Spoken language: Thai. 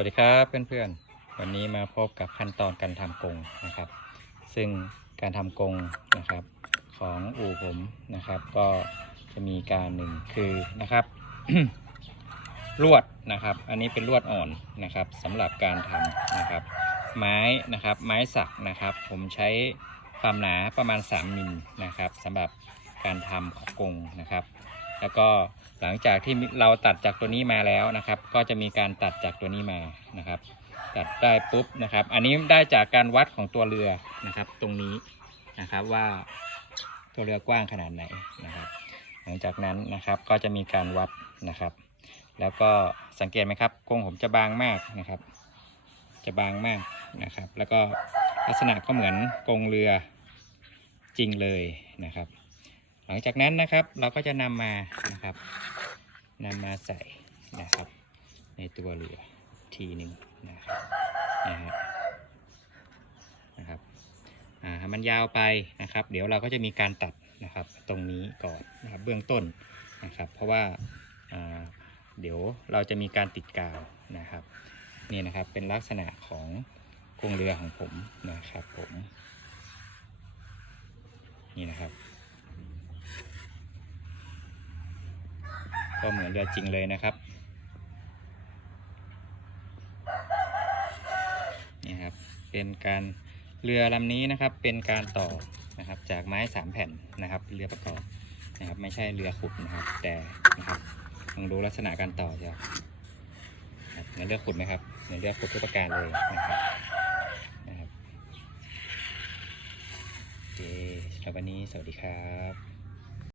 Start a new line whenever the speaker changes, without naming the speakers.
วัสดีครับเพื่อนๆ วันนี้มาพบกับขั้นตอนการทำกรงนะครับ ซึ่งการทำกรงนะครับของอู่ผมนะครับ ก็จะมีการหนึ่งคือนะครับ ลวดนะครับ อันนี้เป็นลวดอ่อนนะครับสำหรับการทำนะครับ ไม้นะครับไม้สักนะครับ ผมใช้ความหนาประมาณ 3มิลนะครับสำหรับการทำของกรงนะครับ แล้วก็หลังจากที่เราตัดจากตัวนี้มาแล้วนะครับ ก็จะมีการตัดจากตัวนี้มานะครับ ตัดได้ปุ๊บนะครับ อันนี้ได้จากการวัดของตัวเรือนะครับ ตรงนี้นะครับว่าตัวเรือกว้างขนาดไหนนะครับ หลังจากนั้นนะครับก็จะมีการวัดนะครับ แล้วก็สังเกตไหมครับกรงผมจะบางมากนะครับ จะบางมากนะครับ แล้วก็ลักษณะก็เหมือนกรงเรือจริงเลยนะครับ หลังจากนั้นนะครับเราก็จะนำมานะครับนำมาใส่นะครับ ในตัวเรือทีหนึ่งนะครับนะฮะนะครับอ่ามันยาวไปนะครับ เดี๋ยวเราก็จะมีการตัดนะครับตรงนี้ก่อนนะครับเบื้องต้นนะครับ เพราะว่าอ่าเดี๋ยวเราจะมีการติดกาวนะครับนี่นะครับเป็นลักษณะของกรงเรือของผมนะครับผมนี่นะครับ ก็เหมือนเรือจริงเลยนะครับนี่ครับเป็นการเรือลำนี้นะครับเป็นการต่อนะครับจากไม้สามแผ่นนะครับเรือประกอบนะครับไม่ใช่เรือขุดนะครับ แต่นะครับลองดูลักษณะการต่อจะเหมือนเรือขุดไหมครับเหมือนเรือขุดทุกประการเลยนะครับนะครับโอเคสำหรับวันนี้สวัสดีครับ